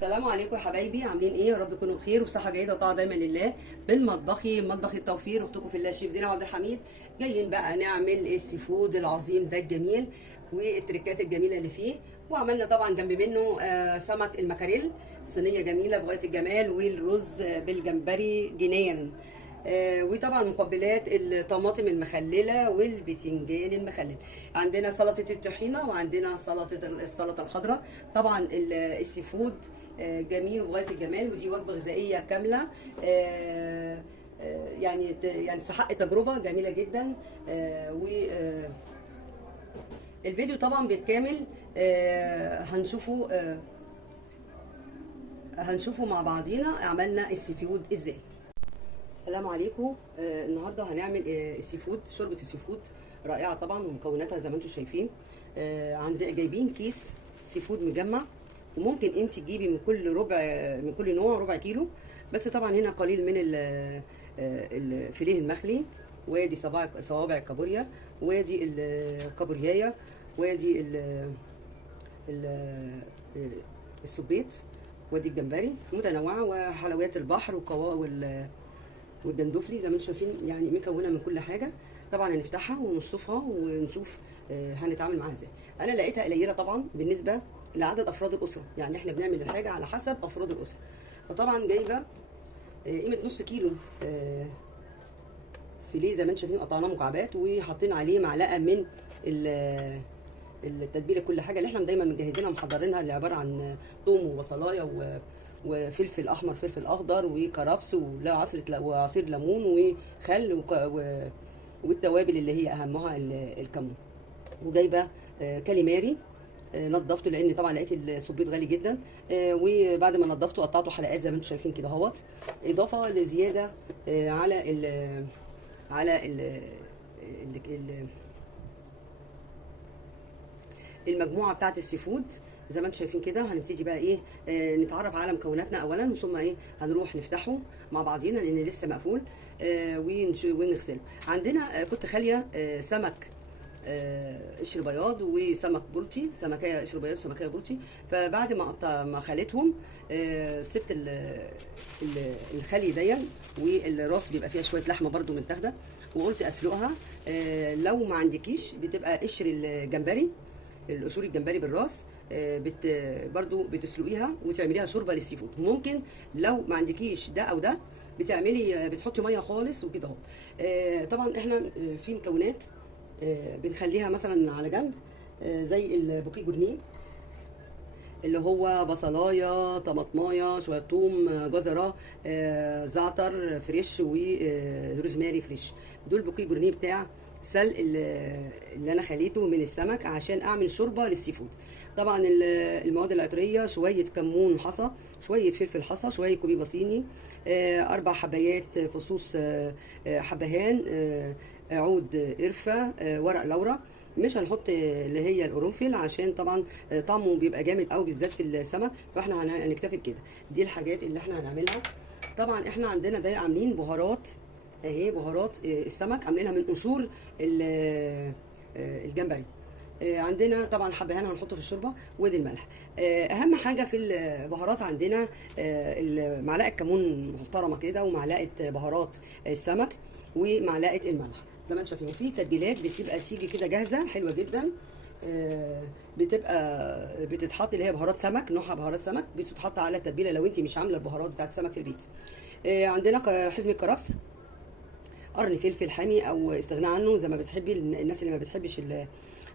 السلام عليكم يا حبايبي، عاملين ايه؟ يا رب تكونوا بخير وبصحه جيده وطاعه دايما لله. بالمطبخي مطبخ التوفير، اختكم في الله الشيف زينب عبد الحميد. جايين بقى نعمل السي فود العظيم ده الجميل والتركات الجميله اللي فيه. وعملنا طبعا جنب منه سمك المكاريل، صينيه جميله بغايه الجمال، والرز بالجمبري جنان. وطبعا مقبلات الطماطم المخلله والبتنجان المخلل. عندنا سلطه الطحينه وعندنا السلطه الخضراء. طبعا السي فود جميل وغايه الجمال، ودي وجبه غذائيه كامله. يعني تستحق تجربه جميله جدا. و الفيديو طبعا بالكامل هنشوفه مع بعضينا عملنا السي فود ازاي. السلام عليكم. النهارده هنعمل السي فود، شوربه السي فود رائعه طبعا، ومكوناتها زي ما انتم شايفين. جايبين كيس سي فود مجمع، وممكن انت تجيبي من كل نوع ربع كيلو. بس طبعا هنا قليل من الفيليه المخلي، وادي صوابع الكابوريا، وادي الكابوريايه، وادي السبيط، وادي الجمبري متنوعه، وحلويات البحر والجندفلي زي ما انتم شايفين، يعني مكونه من كل حاجه. طبعا هنفتحها ونشطفها ونشوف هنتعامل معاها ازاي. انا لقيتها قليله طبعا بالنسبه لعدد افراد الاسره، يعني احنا بنعمل الحاجه على حسب افراد الاسره. فطبعا جايبه قيمه نص كيلو فيليه زي ما انتم شايفين، قطعناه مكعبات وحاطين عليه معلقه من التتبيله، كل حاجه اللي احنا دايما مجهزينها محضرينها، اللي عباره عن ثوم وبصلايه وفلفل احمر، فلفل اخضر، وكرفس، وعصير ليمون، وخل، والتوابل اللي هي اهمها الكمون. وجايبه كاليماري، نضفته لان طبعا لقيت السبيط غالي جدا. وبعد ما نضفته قطعته حلقات زي ما انتم شايفين كده اهوت، اضافه لزياده على المجموعه بتاعه السي فود زي ما انتم شايفين كده. هنبتدي بقى ايه، نتعرف على مكوناتنا اولا، ثم ايه هنروح نفتحه مع بعضينا لان لسه مقفول، ونغسله. عندنا كنت خاليه سمك قشر بياض وسمك بلطي، سمكيه قشر بياض وسمكيه بلطي. فبعد ما خليتهم سبت الخلي دي، والراس بيبقى فيها شويه لحمه برده متاخده، وقلت اسلقها. لو ما عندكيش بتبقى قشر الجمبري، القشور الجمبري بالراس، برضو بتسلقيها وتعمليها شوربه للسي فود. ممكن لو ما عندكيش ده او ده بتحطي ميه خالص وكده اهو. طبعا احنا في مكونات بنخليها مثلا على جنب، زي البوكيه جورنيه اللي هو بصلايه، طماطمايه، شويه ثوم، جزره، زعتر فريش، وروزماري فريش. دول بوكيه جورنيه بتاع سلق اللي انا خليته من السمك عشان اعمل شوربه للسي فود. طبعا المواد العطريه، شويه كمون حصى، شويه فلفل حصى، شويه كوبيبه صيني، 4 حبايات فصوص حبهان، عود قرفه، ورق لورا. مش هنحط اللي هي القرنفل عشان طبعا طعمه بيبقى جامد قوي بالذات في السمك، فاحنا هنكتفي بكده. دي الحاجات اللي احنا هنعملها. طبعا احنا عندنا ده عاملين بهارات اهي، بهارات السمك عاملينها من قشور الجمبري. عندنا طبعا حبهان هنحطه في الشوربه، ودي الملح. اهم حاجه في البهارات عندنا معلقه كمون محترمه كده، ومعلقه بهارات السمك، ومعلقه الملح زي ما انتم شايفين. في تتبيلات بتبقى تيجي كده جاهزه حلوه جدا، بتبقى بتتحط اللي هي بهارات سمك، نوعها بهارات سمك، بتتحط على التتبيله لو انت مش عامله البهارات بتاعت السمك في البيت. عندنا حزمه كرفس، قرن فلفل حامي او استغناء عنه زي ما بتحبي. الناس اللي ما بتحبش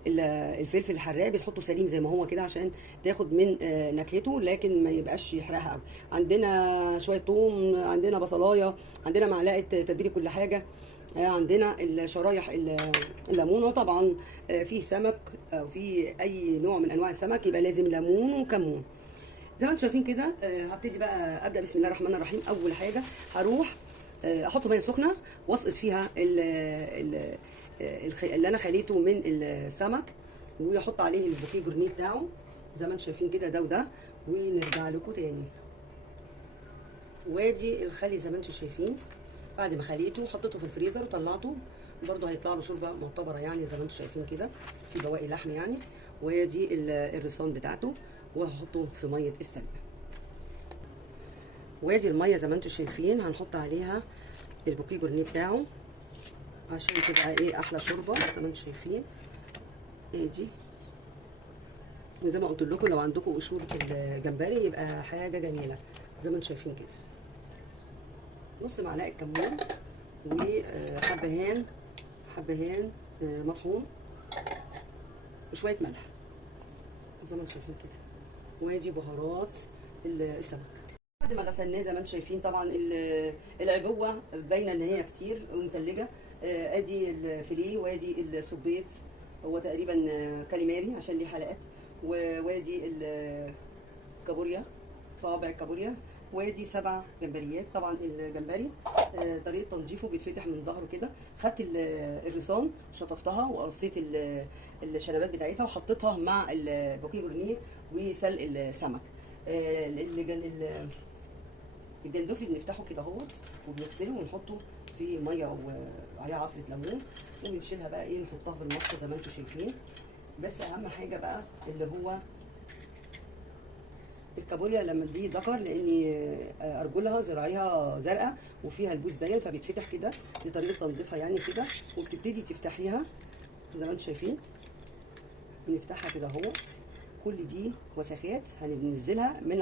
الفلفل الحراق بتحطه سليم زي ما هو كده عشان تاخد من نكهته، لكن ما يبقاش يحرقها قوي. عندنا شويه ثوم، عندنا بصلايه، عندنا معلقه تتبيله كل حاجه، عندنا الشرايح الليمون. وطبعا في سمك او في اي نوع من انواع السمك يبقى لازم ليمون وكمون زي ما انتم شايفين كده. هبتدي بقى ابدا بسم الله الرحمن الرحيم. اول حاجه هروح احط ميه سخنه واسقط فيها اللي انا خليته من السمك، واحط عليه البوكيه جورنيه بتاعه زي ما انتم شايفين كده، ده وده، ونرجع لكم تاني. وادي الخلي زي ما انتم شايفين، بعد ما خليته حطيته في الفريزر وطلعته، برده هيطلع له شوربه معتبره يعني زي ما انتم شايفين كده، في بواقي لحم يعني. وادي الرصان بتاعته، وهحطه في ميه السلق. وادي الميه زي ما انتم شايفين، هنحط عليها البوكيه جورنيه بتاعه عشان تبقى ايه احلى شوربه زي ما انتم شايفين. ادي وزي ما قلت لكم لو عندكم قشور الجمبري يبقى حاجه جميله زي ما انتم شايفين كده. نص معلقه كمون وحبهان مطحون وشويه ملح زي ما انتم شايفين كده. وادي بهارات السمك بعد ما غسلناه زي ما انتم شايفين. طبعا العبوه باينه ان هي كتير ومتلجه. ادي الفيليه وادي السبيط، هو تقريبا كاليماري عشان ليه حلقات، وادي الكابوريا صوابع الكابوريا، وادي 7 جمبريات. طبعا الجمبري طريقه تنظيفه بيتفتح من ظهره كده. خدت الريسان شطفتها وقصيت الشنبات بتاعتها وحطيتها مع البوكيه جورنيه وسلق السمك. الجندوفلي بنفتحه كده اهوت وبنغسله ونحطه في ميه وعليها عصره ليمون وبنشيلها بقى ايه نحطها في المصفى زي ما انتم شايفين. بس اهم حاجه بقى اللي هو الكابوريا لما دي ذكر، لان ارجلها ذراعيها زرقاء وفيها البوز ضيق فبيتفتح كده. دي طريقه تنظيفها يعني كده، وبتبتدي تفتحيها زي ما انتم شايفين. بنفتحها كده اهوت. كل دي وسخات هننزلها من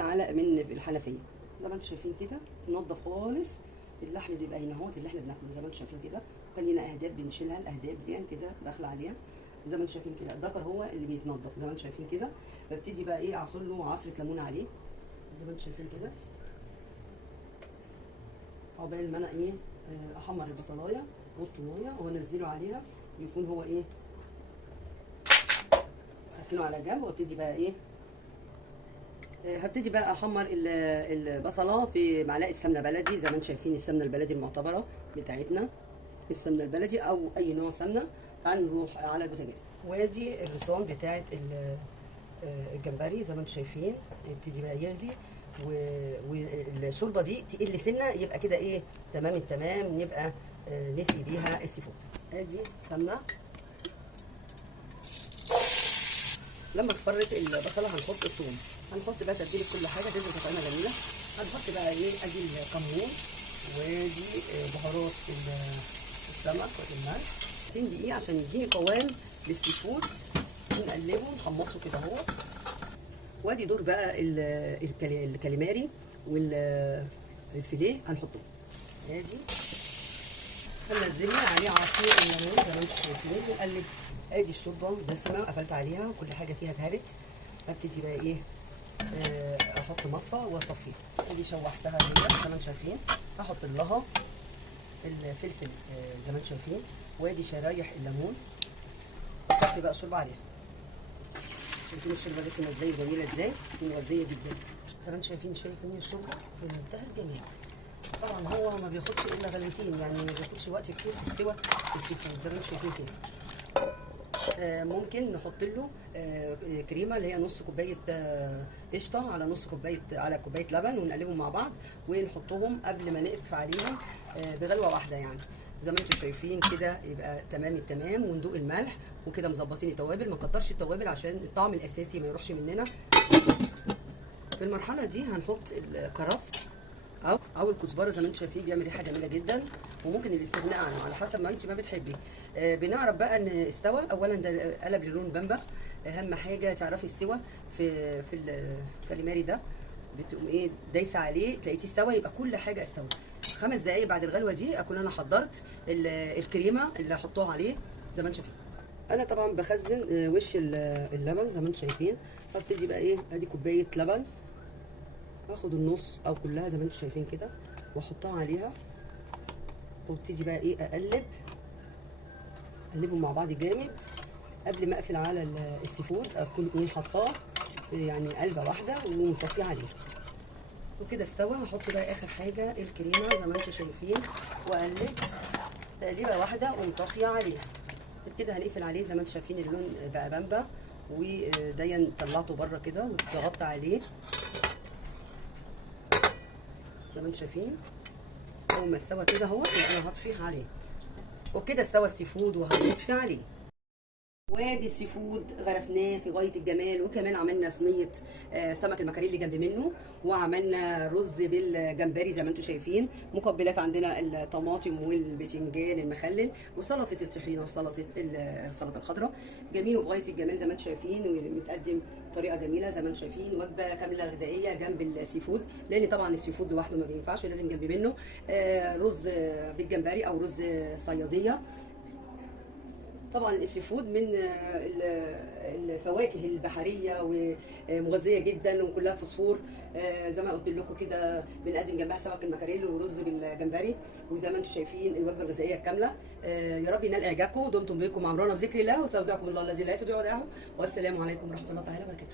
الحنفيه زي ما انتم شايفين كده. ننضف خالص اللحم اللي بيبقى هنا اهوت اللي احنا بناكله زي ما انتم شايفين كده. وكان هنا اهداب بنشيلها، الاهداب دي يعني كده داخله عليها زي ما انتم شايفين كده. الذكر هو اللي بيتنضف زي ما انتم شايفين كده. ببتدي بقى ايه اعصر له عصره ليمون عليه زي ما انتم شايفين كده، عقبال ما انا ايه احمر البصلايه والطمايه وانزله عليها يكون هو ايه اركنه على جنب. وابتدي بقى ايه هبتدي بقى احمر البصله في معلقه سمنه بلدي زي ما انتم شايفين. السمنه البلدي المعتبره بتاعتنا السمنه البلدي او اي نوع سمنه. تعالوا نروح على البوتاجاز. وادي الريسان بتاعت الجمبري زي ما انتم شايفين. يبتدي بقى يغلي والشوربه دي تقل سنه يبقى كده ايه تمام التمام. نبقى نسقي بيها السيفود. ادي سمنه. لما اصفرت البصله هنحط الثوم، هنحط بقى تتبيله كل حاجه لازم تبقى جميله. هنحط بقى ايه ادي الكمون ودي بهارات السمك والملح. 30 دقيقه عشان يديني قوام للسيفود. ونقلبه نحمصه كده اهوت. وادي دور بقى الكاليماري والفيليه هنحطه. ادي هننزلها عليه عصير الليمون زي ما انتم شايفين ونقلب. ادي الشوربه دسمه قفلت عليها وكل حاجه فيها اتهرت. هبتدي بقى ايه احط مصفى واصفيها. ادي شوحتها هي زي ما انتم شايفين. هحط لها الفلفل زي ما انتم شايفين. وادي شرايح الليمون. اصفي بقى الشوربه عليها. شايفين الشوربه دسمه ازاي جميله ازاي ومغذيه جدا زي ما انتم شايفين. شايفين الشوربه في منتهى الجمال. طبعا هو ما بياخدش الا غلوتين يعني ما بياخدش وقت كتير في السوى السيفود زي ما انتم شايفين كده. ممكن نحط له كريمه اللي هي نص كوبايه قشطه على نص كوبايه على كوبايه لبن ونقلبهم مع بعض ونحطهم قبل ما نقف عليهم بغلوه واحده يعني زي ما انتم شايفين كده. يبقى تمام التمام. وندوق الملح وكده مظبطين التوابل. ما نكترش التوابل عشان الطعم الاساسي ما يروحش مننا. في المرحله دي هنحط الكرفس او الكزبره زي ما انتم شايفين. بيعمل ريحه جميله جدا وممكن الاستغناء عنه على حسب ما انت ما بتحبي. بنعرف بقى ان استوى. اولا ده قلب للون بامبا. اهم حاجه تعرفي استوى في الكاليماري ده. بتقوم ايه دايسه عليه تلاقيه استوى يبقى كل حاجه استوت. 5 دقايق بعد الغلوه دي اكون انا حضرت الكريمه اللي هحطها عليه زي ما انتم شايفين. انا طبعا بخزن وش اللبن زي ما انتم شايفين. هبتدي بقى ايه ادي كوبايه لبن. هاخد النص او كلها زي ما انتم شايفين كده واحطها عليها. وابتدي بقى ايه اقلبهم مع بعض جامد. قبل ما اقفل على السيفود اكون ايه حطاه يعني قلبه واحده ومطفيه عليه. وكده استوى. هحط بقى اخر حاجه الكريمه زي ما انتم شايفين واقلب تقليبه واحده ومطفيه عليها. كده هنقفل عليه زي ما انتم شايفين. اللون بقى بامبا وديا طلعته بره كده وضغطت عليه زي ما انتم شايفين. اول ما استوى كده اهو انا هطفيه عليه. وكده استوى السيفود وهنطفي عليه. وادي السي فود غرفناه في غايه الجمال، وكمان عملنا صينيه سمك المكاريل اللي جنب منه، وعملنا رز بالجمبري زي ما انتم شايفين. مقبلات عندنا الطماطم والباذنجان المخلل، وسلطه الطحينه وسلطه السلطه الخضراء. جميل وفي غايه الجمال زي ما انتم شايفين، ومتقدم بطريقه جميله زي ما انتم شايفين. وجبه كامله غذائيه جنب السي فود، لان طبعا السي فود لوحده ما بينفعش، لازم جنب منه رز بالجمبري او رز صياديه. طبعا السي فود من الفواكه البحريه ومغذيه جدا وكلها فوسفور. زي ما قلت لكم كده بنقدم جنبها سمك المكاريل ورز بالجمبري، وزي ما انتم شايفين الوجبه الغذائيه الكامله. يا رب ينال اعجابكم. دمتم بكم عمرانه بذكر الله، واستودعكم الله الذي لا تضيع ودائعه، والسلام عليكم ورحمه الله تعالى وبركاته.